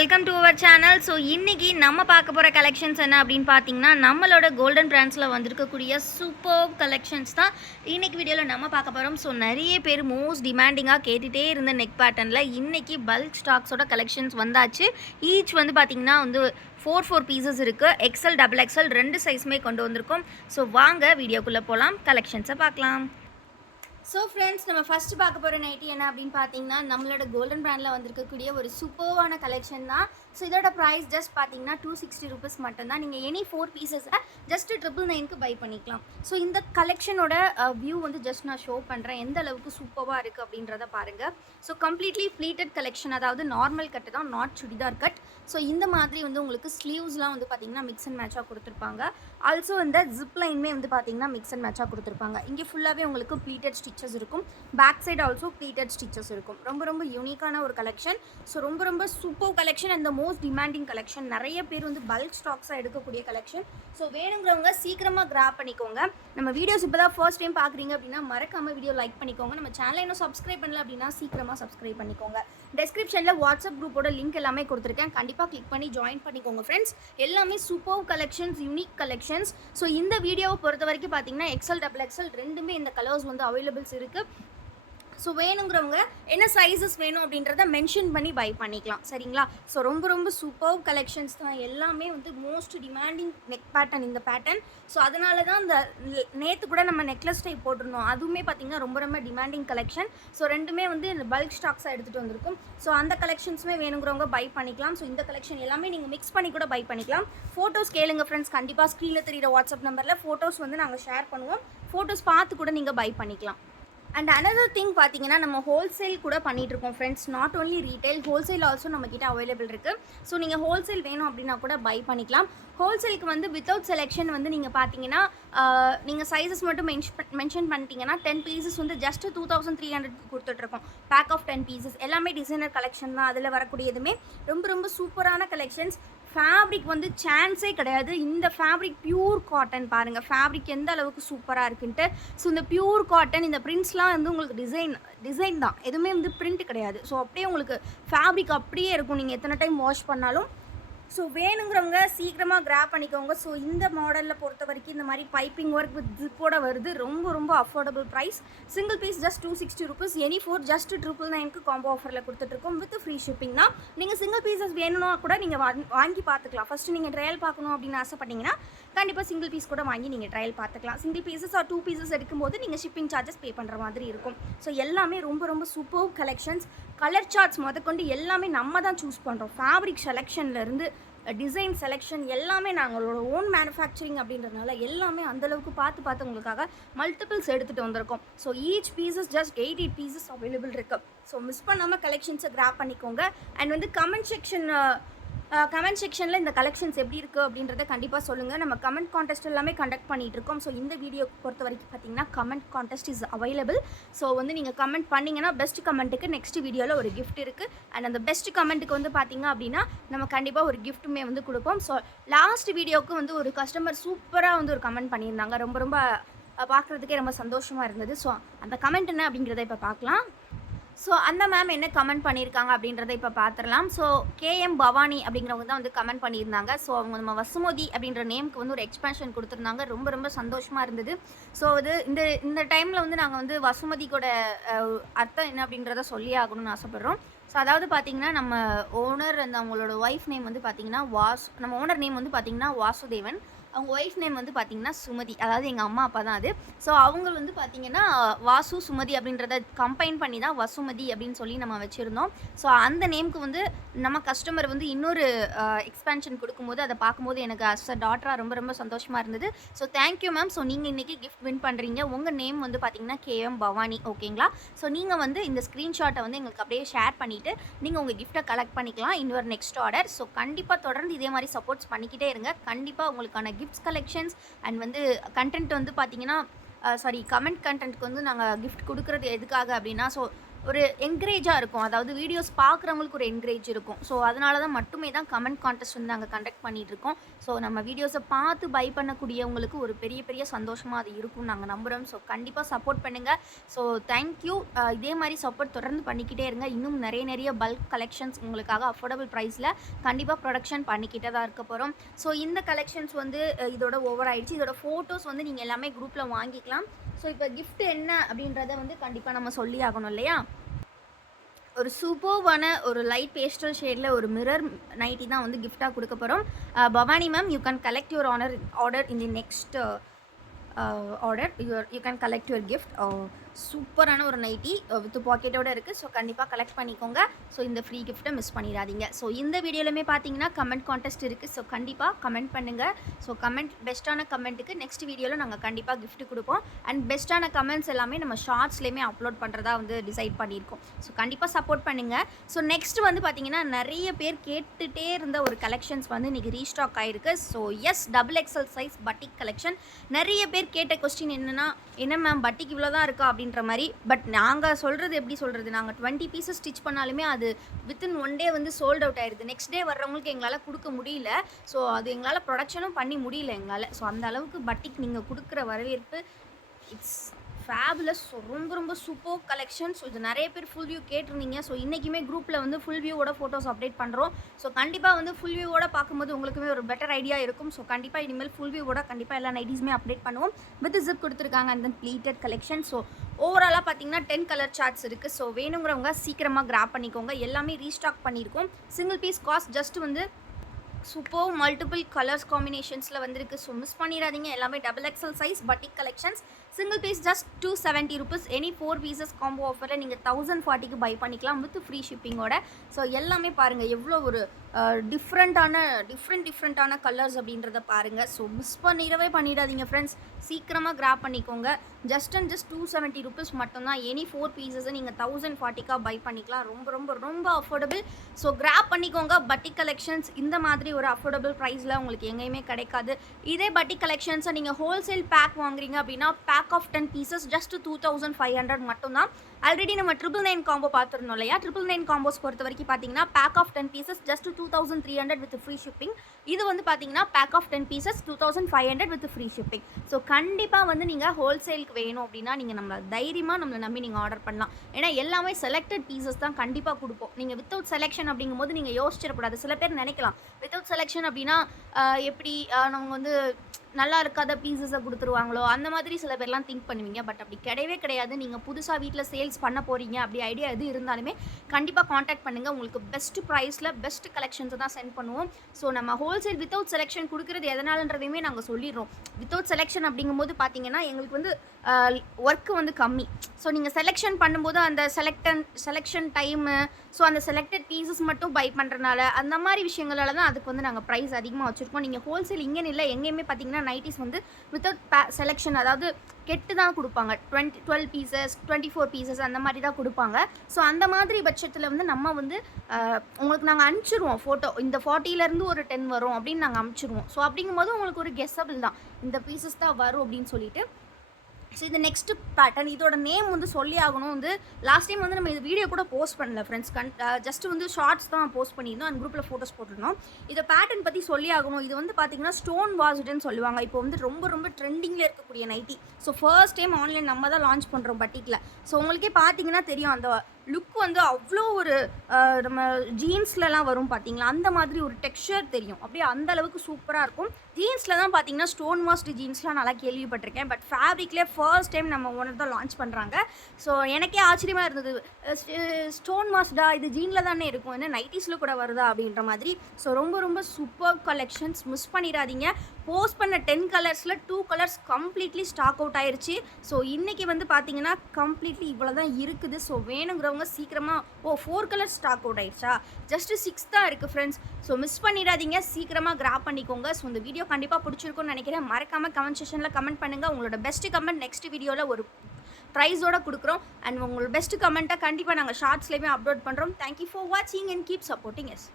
Welcome to அவர் channel. So இன்றைக்கி நம்ம பார்க்க போகிற கலெக்ஷன்ஸ் என்ன அப்படின்னு பார்த்தீங்கன்னா, நம்மளோட கோல்டன் பிராண்ட்ஸில் வந்திருக்கக்கூடிய சூப்பர் கலெக்ஷன்ஸ் தான் இன்றைக்கி வீடியோவில் நம்ம பார்க்க போகிறோம். ஸோ நிறைய பேர் மோஸ்ட் டிமாண்டிங்காக கேட்டுகிட்டே இருந்த நெக் பேட்டர்னில் இன்றைக்கி பல்க் ஸ்டாக்ஸோட கலெக்ஷன்ஸ் வந்தாச்சு. ஈச் வந்து பார்த்திங்கன்னா வந்து ஃபோர் பீசஸ் இருக்குது. எக்ஸல் டபுள் எக்ஸல் ரெண்டு சைஸுமே கொண்டு வந்திருக்கோம். ஸோ வாங்க வீடியோக்குள்ளே போகலாம், கலெக்ஷன்ஸை பார்க்கலாம். ஸோ ஃப்ரெண்ட்ஸ், நம்ம ஃபஸ்ட்டு பார்க்க போகிற நைட்டி என்ன அப்படின்னு பார்த்தீங்கன்னா, நம்மளோட கோல்டன் பிராண்டில் வந்திருக்கக்கூடிய ஒரு சூப்பர்வான கலெக்ஷன் தான். ஸோ இதோட ப்ரைஸ் ஜஸ்ட் பார்த்தீங்கன்னா 260 ரூபீஸ் மட்டும்தான். நீங்கள் எனி 4 பீசஸை ஜஸ்ட் 999க்கு பை பண்ணிக்கலாம். ஸோ இந்த கலெக்ஷனோட வியூ வந்து ஜஸ்ட் நான் ஷோ பண்ணுறேன், எந்த அளவுக்கு சூப்பராக இருக்குது அப்படின்றத பாருங்கள். ஸோ கம்ப்ளீட்லி ஃப்ளீட்டட் கலெக்ஷன், அதாவது நார்மல் கட்டு தான், நாட் சுடிதார் கட். ஸோ இந்த மாதிரி வந்து உங்களுக்கு ஸ்லீவ்ஸ்லாம் வந்து பார்த்திங்கன்னா மிக்ஸ் அண்ட் மேட்சாக கொடுத்துருப்பாங்க. ஆல்சோ இந்த ஜிப் லைனுமே வந்து பார்த்திங்கன்னா மிக்ஸ் அண்ட் மேட்சாக கொடுத்துருப்பாங்க. இங்கே ஃபுல்லாகவே உங்களுக்கு ப்ளீட்டட் ஸ்டிச்சஸ் இருக்கும், back side also pleated stitches இருக்கும். ரொம்ப யூனிக்கான ஒரு கலெக்ஷன். ஸோ ரொம்ப super collection and the most demanding collection. நிறைய பேர் வந்து பல்க் ஸ்டாக்ஸாக எடுக்கக்கூடிய கலெக்ஷன். ஸோ வேணுங்கிறவங்க சீக்கிரமாக கிராப் பண்ணிக்கோங்க. நம்ம வீடியோஸ் இப்போ தான் ஃபர்ஸ்ட் டைம் பார்க்குறீங்க அப்படின்னா மறக்காமல் வீடியோ லைக் பண்ணிக்கோங்க. நம்ம சேனலை இன்னும் சப்ஸ்கிரைப் பண்ணல அப்படின்னா சீக்கிரமாக சப்ஸ்கிரைப் பண்ணிக்கோங்க. டெஸ்கிரிப்ஷனில் வாட்ஸ்அப் குரூப்போட லிங்க் எல்லாமே கொடுத்துருக்கேன், கண்டிப்பாக கிளிக் பண்ணி ஜாயின் பண்ணிக்கோங்க ஃப்ரெண்ட்ஸ். எல்லாமே super collections, unique collections. So இந்த வீடியோவை பொறுத்த வரைக்கும் பார்த்தீங்கன்னா எக்ஸல் டபுள் எக்ஸல் ரெண்டுமே இந்த கலர்ஸ் வந்து அவைலபிள்ஸ் இருக்குது. ஸோ வேணுங்கிறவங்க என்ன சைஸஸ் வேணும் அப்படின்றத மென்ஷன் பண்ணி பை பண்ணிக்கலாம், சரிங்களா? ஸோ ரொம்ப சூப்பர் கலெக்ஷன்ஸ் தான். எல்லாமே வந்து மோஸ்ட் டிமாண்டிங் நெக் பேட்டர்ன் இந்த பேட்டர்ன். ஸோ அதனால தான் இந்த நேற்று கூட நம்ம நெக்லஸ் டைப் போட்டிருந்தோம், அதுவுமே பார்த்திங்கன்னா ரொம்ப டிமாண்டிங் கலெக்ஷன். ஸோ ரெண்டுமே வந்து இந்த பல்க் ஸ்டாக்ஸாக எடுத்துகிட்டு வந்திருக்கும். ஸோ அந்த கலெக்ஷன்ஸுமே வேணுங்கிறவங்க பை பண்ணிக்கலாம். ஸோ இந்த கலெக்ஷன் எல்லாமே நீங்கள் மிக்ஸ் பண்ணி கூட பை பண்ணிக்கலாம். ஃபோட்டோஸ் கேளுங்க ஃப்ரெண்ட்ஸ், கண்டிப்பாக ஸ்க்ரீனில் தெரியிற வாட்ஸ்அப் நம்பரில் ஃபோட்டோஸ் வந்து நாங்கள் ஷேர் பண்ணுவோம். ஃபோட்டோஸ் பார்த்து கூட நீங்கள் பை பண்ணிக்கலாம். அண்ட் அனதர் திங் பார்த்தீங்கன்னா, நம்ம ஹோல்சேல் கூட பண்ணிகிட்ருக்கோம் friends. Not only retail, wholesale also நம்மக்கிட்ட அவைலபிள் இருக்குது. ஸோ நீங்கள் ஹோல்சேல் வேணும் அப்படின்னா கூட பை பண்ணிக்கலாம். ஹோல்சேலுக்கு வந்து வித்தவுட் செலெக்ஷன் வந்து நீங்கள் பார்த்தீங்கன்னா, நீங்கள் சைஸஸ் மட்டும் மென்ஷன் பண்ணிட்டீங்கன்னா 10 பீசஸ் வந்து ஜஸ்ட் 2300 கொடுத்துட்ருக்கோம். பேக் ஆஃப் 10 பீசஸ் எல்லாமே டிசைனர் கலெக்ஷன் தான். அதில் வரக்கூடியதுமே ரொம்ப சூப்பரான கலெக்ஷன்ஸ். ஃபேப்ரிக் வந்து சான்ஸே கிடையாது. இந்த ஃபேப்ரிக் பியூர் காட்டன் பாருங்கள், ஃபேப்ரிக் எந்த அளவுக்கு சூப்பராக இருக்குன்ட்டு. ஸோ இந்த பியூர் காட்டன், இந்த பிரிண்ட்ஸ்லாம் வந்து உங்களுக்கு டிசைன் தான், எதுவுமே வந்து பிரிண்ட் கிடையாது. ஸோ அப்படியே உங்களுக்கு ஃபேப்ரிக் அப்படியே இருக்கும், நீங்கள் எத்தனை டைம் வாஷ் பண்ணாலும். ஸோ வேணுங்கிறவங்க சீக்கிரமாக கிராப் பண்ணிக்கோங்க. ஸோ இந்த மாடலில் பொறுத்த வரைக்கும் இந்த மாதிரி பைப்பிங் ஒர்க் வித் ஜிப்போட வருது. ரொம்ப affordable price. Single piece just 260 rupees. Any 4 just 999க்கு காம்போ ஆஃபரில் கொடுத்துட்ருக்கோம் வித் ஃப்ரீ ஷிப்பிங் தான். நீங்கள் சிங்கிள் பீசஸ் வேணும்னா கூட நீங்கள் வாங்கி பார்த்துக்கலாம். ஃபஸ்ட்டு நீங்கள் ட்ரையல் பார்க்கணும் அப்படின்னு ஆசைப்பட்டீங்கன்னா கண்டிப்பாக சிங்கிள் பீஸ் கூட வாங்கி நீங்கள் ட்ரையல் பார்த்துக்கலாம். சிங்கிள் பீசஸ் ஆர் 2 பீசஸ் எடுக்கும்போது நீங்கள் ஷிப்பிங் சார்ஜஸ் பே பண்ணுற மாதிரி இருக்கும். ஸோ எல்லாமே ரொம்ப சூப்பர் கலெக்ஷன்ஸ். கலர் சார்ட்ஸ் முதற்கொண்டு எல்லாமே நம்ம தான் சூஸ் பண்ணுறோம். ஃபேப்ரிக் செலெக்ஷன்லேருந்து டிசைன் செலெக்ஷன் எல்லாமே நாங்களோட ஓன் மேனுஃபேக்சரிங் அப்படின்றதுனால எல்லாமே அந்தளவுக்கு பார்த்து உங்களுக்காக மல்டிபிள்ஸ் எடுத்துகிட்டு வந்திருக்கோம். So each pieces just 8 pieces available இருக்குது. ஸோ மிஸ் பண்ணாமல் கலெக்ஷன்ஸை கிராப் பண்ணிக்கோங்க. அண்ட் வந்து கமெண்ட் செக்ஷனில் இந்த கலெக்ஷன்ஸ் எப்படி இருக்குது அப்படின்றத கண்டிப்பாக சொல்லுங்கள். நம்ம கமெண்ட் கான்டெஸ்ட் எல்லாமே கண்டக்ட் பண்ணிகிட்ருக்கோம். ஸோ இந்த வீடியோ பொறுத்த வரைக்கும் பார்த்தீங்கன்னா comment contest is available. So வந்து நீங்கள் கமெண்ட் பண்ணிங்கன்னா பெஸ்ட் கமெண்ட்டுக்கு நெக்ஸ்ட் வீடியோவில் ஒரு கிஃப்ட் இருக்குது. அண்ட் அந்த பெஸ்ட் கமெண்ட்டுக்கு வந்து பார்த்திங்க அப்படின்னா நம்ம கண்டிப்பாக ஒரு கிஃப்ட்டுமே வந்து கொடுப்போம். ஸோ லாஸ்ட் வீடியோவுக்கு வந்து ஒரு கஸ்டமர் சூப்பராக வந்து ஒரு கமெண்ட் பண்ணியிருந்தாங்க. ரொம்ப பார்க்குறதுக்கே ரொம்ப சந்தோஷமாக இருந்தது. ஸோ அந்த கமெண்ட் என்ன அப்படிங்கிறத இப்போ பார்க்கலாம். ஸோ அந்த மேம் என்ன கமெண்ட் பண்ணியிருக்காங்க அப்படின்றத இப்போ பார்த்துடலாம். ஸோ KM பவானி அப்படிங்கிறவங்க தான் வந்து கமெண்ட் பண்ணியிருந்தாங்க. ஸோ அவங்க நம்ம வசுமதி அப்படின்ற நேமுக்கு வந்து ஒரு எக்ஸ்பேன்ஷன் கொடுத்துருந்தாங்க. ரொம்ப சந்தோஷமாக இருந்தது. ஸோ அது இந்த டைமில் வந்து நாங்கள் வந்து வசுமதிக்கோட அர்த்தம் என்ன அப்படின்றத சொல்லி ஆகணும்னு ஆசைப்பட்றோம். ஸோ அதாவது பார்த்திங்கன்னா, நம்ம ஓனர் அந்த அவங்களோட ஒய்ஃப் நேம் வந்து பார்த்திங்கன்னா நம்ம ஓனர் நேம் வந்து பார்த்திங்கன்னா வாசுதேவன். அவங்க ஒய்ஃப் நேம் வந்து பார்த்திங்கன்னா சுமதி, அதாவது எங்கள் அம்மா அப்பா தான் அது. ஸோ அவங்க வந்து பார்த்திங்கன்னா வாசு சுமதி அப்படின்றத கம்பைன் பண்ணி தான் வசுமதி அப்படின்னு சொல்லி நம்ம வச்சுருந்தோம். ஸோ அந்த நேமுக்கு வந்து நம்ம கஸ்டமர் வந்து இன்னொரு எக்ஸ்பேன்ஷன் கொடுக்கும்போது அதை பார்க்கும்போது எனக்கு அஸ் அ டாட்டராக ரொம்ப சந்தோஷமாக இருந்தது. So thank you ma'am. ஸோ நீங்கள் இன்றைக்கி கிஃப்ட் வின் பண்ணுறீங்க. உங்கள் நேம் வந்து பார்த்திங்கன்னா KM பவானி, ஓகேங்களா? ஸோ நீங்கள் வந்து இந்த ஸ்க்ரீன்ஷாட்டை வந்து எங்களுக்கு அப்படியே ஷேர் பண்ணிவிட்டு நீங்கள் உங்கள் கிஃப்ட்டை கலெக்ட் பண்ணிக்கலாம் இன்னொரு நெக்ஸ்ட் ஆர்டர். ஸோ கண்டிப்பாக தொடர்ந்து இதே மாதிரி சப்போர்ட்ஸ் பண்ணிக்கிட்டே இருங்க. கண்டிப்பாக உங்களுக்கான கிஃப்ட்ஸ் கலெக்ஷன்ஸ் அண்ட் வந்து கண்டென்ட் வந்து பார்த்திங்கன்னா கமெண்ட் கண்டென்ட்க்கு வந்து நாங்கள் கிஃப்ட் கொடுக்குறது எதுக்காக அப்படின்னா, ஸோ ஒரு என்கரேஜாக இருக்கும். அதாவது வீடியோஸ் பார்க்குறவங்களுக்கு ஒரு என்கரேஜ் இருக்கும். ஸோ அதனால தான் மட்டுமே தான் கமெண்ட் கான்டெஸ்ட் வந்து நாங்கள் கண்டக்ட் பண்ணிகிட்ருக்கோம். ஸோ நம்ம வீடியோஸை பார்த்து பை பண்ணக்கூடியவங்களுக்கு ஒரு பெரிய பெரிய சந்தோஷமாக அது இருக்கும்னு நாங்கள் நம்புகிறோம். ஸோ கண்டிப்பாக சப்போர்ட் பண்ணுங்கள். So thank you. இதே மாதிரி சப்போர்ட் தொடர்ந்து பண்ணிக்கிட்டே இருங்க. இன்னும் நிறைய பல்க் கலெக்ஷன்ஸ் உங்களுக்காக அஃபோர்டபுள் ப்ரைஸில் கண்டிப்பாக ப்ரொடக்ஷன் பண்ணிக்கிட்டே தான் இருக்க போகிறோம். ஸோ இந்த கலெக்ஷன்ஸ் வந்து இதோட ஓவர் ஆயிடுச்சு. இதோட ஃபோட்டோஸ் வந்து நீங்கள் எல்லாமே குரூப்பில் வாங்கிக்கலாம். ஸோ இப்போ கிஃப்ட் என்ன அப்படின்றத வந்து கண்டிப்பாக நம்ம சொல்லி ஆகணும் இல்லையா? ஒரு சூப்பர்வான ஒரு லைட் பேஸ்டல் ஷேடில் ஒரு மிரர் நைட்டி தான் வந்து கிஃப்டாக கொடுக்க போகிறோம். Bhavani ma'am, you can collect your order in the next order. You can collect your gift. சூப்பரான ஒரு நைட்டி வித் பாக்கெட்டோடு இருக்குது. ஸோ கண்டிப்பாக கலெக்ட் பண்ணிக்கோங்க. ஸோ இந்த ஃப்ரீ கிஃப்ட்டை மிஸ் பண்ணிடாதீங்க. ஸோ இந்த வீடியோலையுமே பார்த்தீங்கன்னா கமெண்ட் கான்டெஸ்ட் இருக்குது. ஸோ கண்டிப்பாக கமெண்ட் பண்ணுங்கள். ஸோ பெஸ்ட்டான கமெண்ட்டுக்கு நெக்ஸ்ட் வீடியோவில் நாங்கள் கண்டிப்பாக கிஃப்ட் கொடுப்போம். அண்ட் பெஸ்ட்டான கமெண்ட்ஸ் எல்லாமே நம்ம ஷார்ட்ஸ்லேயுமே அப்லோட் பண்ணுறதா வந்து டிசைட் பண்ணியிருக்கோம். ஸோ கண்டிப்பாக சப்போர்ட் பண்ணுங்கள். ஸோ நெக்ஸ்ட் வந்து பார்த்தீங்கன்னா நிறைய பேர் கேட்டுகிட்டே இருந்த ஒரு கலெக்ஷன்ஸ் வந்து இன்றைக்கி ரீஸ்டாக் ஆகிருக்கு. So S, XXL size batik collection. நிறைய பேர் கேட்ட கொஸ்டின் என்னென்னா, என்ன மேம் பட்டிக் இவ்வளோ தான் இருக்கா அப்படின்ற மாதிரி. பட் நாங்கள் சொல்கிறது எப்படி சொல்கிறது, நாங்கள் 20 பீசஸ் ஸ்டிச் பண்ணாலுமே அது வித்தின் 1 டே வந்து சோல்ட் அவுட் ஆயிடுது. நெக்ஸ்ட் டே வர்றவங்களுக்கு எங்களால் கொடுக்க முடியல. ஸோ அது எங்களால் ப்ரொடக்ஷனும் பண்ணி முடியல எங்களால். ஸோ அந்த அளவுக்கு பட்டிக் நீங்கள் கொடுக்குற வரவேற்பு இட்ஸ் ஃபேபுலஸ். ஸோ ரொம்ப சூப்பர் கலெக்ஷன். ஸோ இது நிறைய பேர் ஃபுல் வியூ கேட்டிருந்தீங்க. ஸோ இன்றைக்குமே குரூப்பில் வந்து ஃபுல் வியூவோட ஃபோட்டோஸ் அப்டேட் பண்ணுறோம். ஸோ கண்டிப்பாக வந்து ஃபுல் வியூவோட பார்க்கும்போது உங்களுக்குமே ஒரு பெட்டர் ஐடியா இருக்கும். ஸோ கண்டிப்பாக இனிமேல் ஃபுல் வியூவோட கண்டிப்பாக எல்லா நைட்டிஸுமே அப்டேட் பண்ணுவோம். வித் ஜிப் கொடுத்துருக்காங்க and then pleated collection. So ஓவராலாக பார்த்தீங்கன்னா 10 கலர் சார்ட்ஸ் இருக்குது. ஸோ வேணுங்கிறவங்க சீக்கிரமாக கிராப் பண்ணிக்கோங்க. எல்லாமே ரீஸ்டாக் பண்ணியிருக்கோம். சிங்கிள் பீஸ் காஸ்ட் ஜஸ்ட் வந்து சூப்பர் மல்டிபிள் கலர்ஸ் காம்பினேஷன்ஸில் வந்திருக்கு. ஸோ மிஸ் பண்ணிடாதீங்க. எல்லாமே XXL size batik collections. Single piece just 270 rupees. Any 4 pieces combo ஆஃபரில் நீங்கள் 1040க்கு பை பண்ணிக்கலாம் வித் ஃப்ரீ ஷிப்பிங்கோட. ஸோ எல்லாமே பாருங்கள் எவ்வளோ ஒரு டிஃப்ரெண்ட்டான கலர்ஸ் அப்படின்றத பாருங்கள். ஸோ மிஸ் பண்ணிடாதீங்க ஃப்ரெண்ட்ஸ். சீக்கிரமாக கிராப் பண்ணிக்கோங்க. ஜஸ்ட் 270 rupees மட்டும்தான். எனி 4 pieces நீங்கள் 1040க்கா பை பண்ணிக்கலாம். ரொம்ப அஃபோர்டபுள். ஸோ கிராப் பண்ணிக்கோங்க. பட்டிக் கலெக்ஷன்ஸ் இந்த மாதிரி ஒரு அஃபோர்டபுள் ப்ரைஸில் உங்களுக்கு எங்கேயுமே கிடைக்காது. இதே பட்டிக் கலெக்ஷன்ஸை நீங்கள் ஹோல்சேல் பேக் வாங்குறீங்க அப்படின்னா பேக் ஆஃப் 10 pieces ஜஸ்ட் 2500 மட்டும்தான். ஆல்ரெடி நம்ம 999 காம்போ பார்த்துருந்தோம் இல்லையா? 999 காம்போஸ் பொறுத்த வரைக்கும் பார்த்தீங்கன்னா pack of 10 pieces just 2300 with free shipping. இது வந்து பார்த்தீங்கன்னா pack of 10 pieces 2500 with free shipping. So கண்டிப்பாக வந்து நீங்கள் ஹோல்சேலுக்கு வேணும் அப்படின்னா நீங்கள் நம்மளை நம்பி நீங்கள் ஆர்டர் பண்ணலாம். ஏன்னா எல்லாமே செலக்டட் பீசஸ் தான் கண்டிப்பாக கொடுப்போம். நீங்கள் வித்தவுட் செலெக்ஷன் அப்படிங்கும்போது நீங்கள் யோசிச்சிடக்கூடாது. சில பேர் நினைக்கலாம் வித்தவுட் செலெக்ஷன் அப்படின்னா எப்படி நம்ம வந்து நல்லா இருக்காத பீசஸை கொடுத்துருவாங்களோ அந்த மாதிரி சில பேர்லாம் திங்க் பண்ணுவீங்க. பட் அப்படி கிடையாது. நீங்கள் புதுசாக வீட்டில் சேல்ஸ் பண்ண போகிறீங்க அப்படி ஐடியா எது இருந்தாலுமே கண்டிப்பாக காண்டாக்ட் பண்ணுங்கள். உங்களுக்கு பெஸ்ட் ப்ரைஸில் பெஸ்ட் கலெக்ஷன்ஸை தான் சென்ட் பண்ணுவோம். ஸோ நம்ம ஹோல்சேல் வித்தவுட் செலெக்ஷன் கொடுக்குறது எதனாலன்றதையுமே நாங்கள் சொல்லிடுறோம். வித்தவுட் செலெக்ஷன் அப்படிங்கும்போது பார்த்தீங்கன்னா எங்களுக்கு வந்து ஒர்க்கு வந்து கம்மி. ஸோ நீங்கள் செலெக்ஷன் பண்ணும்போது அந்த செலெக்ஷன் டைமு, ஸோ அந்த செலக்டட் பீசஸ் மட்டும் பை பண்ணுறனால அந்த மாதிரி விஷயங்களால தான் அதுக்கு வந்து நாங்கள் ப்ரைஸ் அதிகமாக வச்சுருக்கோம். நீங்கள் ஹோல்சேல் இங்கேன்னு இல்லை, எங்கேயுமே பார்த்தீங்கன்னா நைட்டிஸ் வந்து வித்தவுட் செலெக்ஷன், அதாவது கெட்டு தான் கொடுப்பாங்க. 12 pieces 24 pieces அந்த மாதிரி தான் கொடுப்பாங்க. ஸோ அந்த மாதிரி பட்சத்தில் வந்து நம்ம வந்து உங்களுக்கு நாங்கள் அனுப்பிச்சிடுவோம் ஃபோட்டோ. இந்த 40லேருந்து ஒரு 10 வரும் அப்படின்னு நாங்கள் அனுப்பிச்சிடுவோம். ஸோ அப்படிங்கும்போது உங்களுக்கு ஒரு கெஸ்ஸபிள் தான் இந்த பீசஸ் தான் வரும் அப்படின்னு சொல்லிட்டு. ஸோ இது நெக்ஸ்ட் பேட்டர்ன். இதோட நேம் வந்து சொல்லி ஆகணும். வந்து லாஸ்ட் டைம் வந்து நம்ம இது வீடியோ கூட போஸ்ட் பண்ணல ஃப்ரெண்ட்ஸ். ஜஸ்ட் வந்து ஷார்ட்ஸ் தான் போஸ்ட் பண்ணியிருந்தோம். அந்த குரூப்பில் ஃபோட்டோஸ் போட்டிருந்தோம். இதை பேட்டர்ன் பற்றி சொல்லி ஆகணும். இது வந்து பார்த்தீங்கன்னா ஸ்டோன் வாஷ்டுன்னு சொல்லுவாங்க. இப்போ வந்து ரொம்ப ட்ரெண்டிங்கில் இருக்கக்கூடிய nightie. So first time online நம்ம தான் லான்ச் பண்ணுறோம் பட்டிக்கில். ஸோ உங்களுக்கே பார்த்தீங்கன்னா தெரியும் அந்த லுக் வந்து அவ்வளோ ஒரு நம்ம ஜீன்ஸ்லலாம் வரும் பார்த்தீங்களா, அந்த மாதிரி ஒரு டெக்ஸ்சர் தெரியும். அப்படியே அந்த அளவுக்கு சூப்பராக இருக்கும். ஜீன்ஸில் தான் பார்த்தீங்கன்னா ஸ்டோன் வாஷ்டு ஜீன்ஸ்லாம் நல்லா கேள்விப்பட்டிருக்கேன். பட் ஃபேப்ரிக்லேயே ஃபர்ஸ்ட் டைம் நம்ம ஓனர் தான் லான்ச் பண்ணுறாங்க. ஸோ எனக்கே ஆச்சரியமாக இருந்தது. ஸ்டோன் வாஷ்டா, இது ஜீனில் தானே இருக்கும், என்ன நைட்டிஸில் கூட வருதா அப்படின்ற மாதிரி. ஸோ ரொம்ப சூப்பர் கலெக்ஷன்ஸ். மிஸ் பண்ணிடாதீங்க. போஸ்ட் பண்ண 10 கலர்ஸில் 2 கலர்ஸ் கம்ப்ளீட்லி ஸ்டாக் அவுட் ஆயிடுச்சு. ஸோ இன்றைக்கி வந்து பார்த்தீங்கன்னா கம்ப்ளீட்லி இவ்வளோ தான் இருக்குது. ஸோ வேணுங்கிறவங்க சீக்கிரமாக 4 கலர்ஸ் ஸ்டாக் அவுட் ஆயிடுச்சா, ஜஸ்ட் 6 தான் இருக்குது ஃப்ரெண்ட்ஸ். ஸோ மிஸ் பண்ணிடாதீங்க, சீக்கிரமாக கிராப் பண்ணிக்கோங்க. ஸோ இந்த வீடியோ கண்டிப்பாக பிடிச்சிருக்கும்னு நினைக்கிறேன். மறக்காமல் கமெண்ட் செக்ஷனில் கமெண்ட் பண்ணுங்கள். உங்களோட பெஸ்ட் கமெண்ட் நெக்ஸ்ட் வீடியோவில் ஒரு ப்ரைஸோடு கொடுக்குறோம். அண்ட் உங்களோட பெஸ்ட் கமெண்ட்டை கண்டிப்பாக நாங்கள் ஷார்ட்ஸ்லேயுமே அப்லோட் பண்ணுறோம். தேங்க்யூ ஃபார் வாட்சிங் அண்ட் கீப் சப்போர்ட்டிங் எஸ்.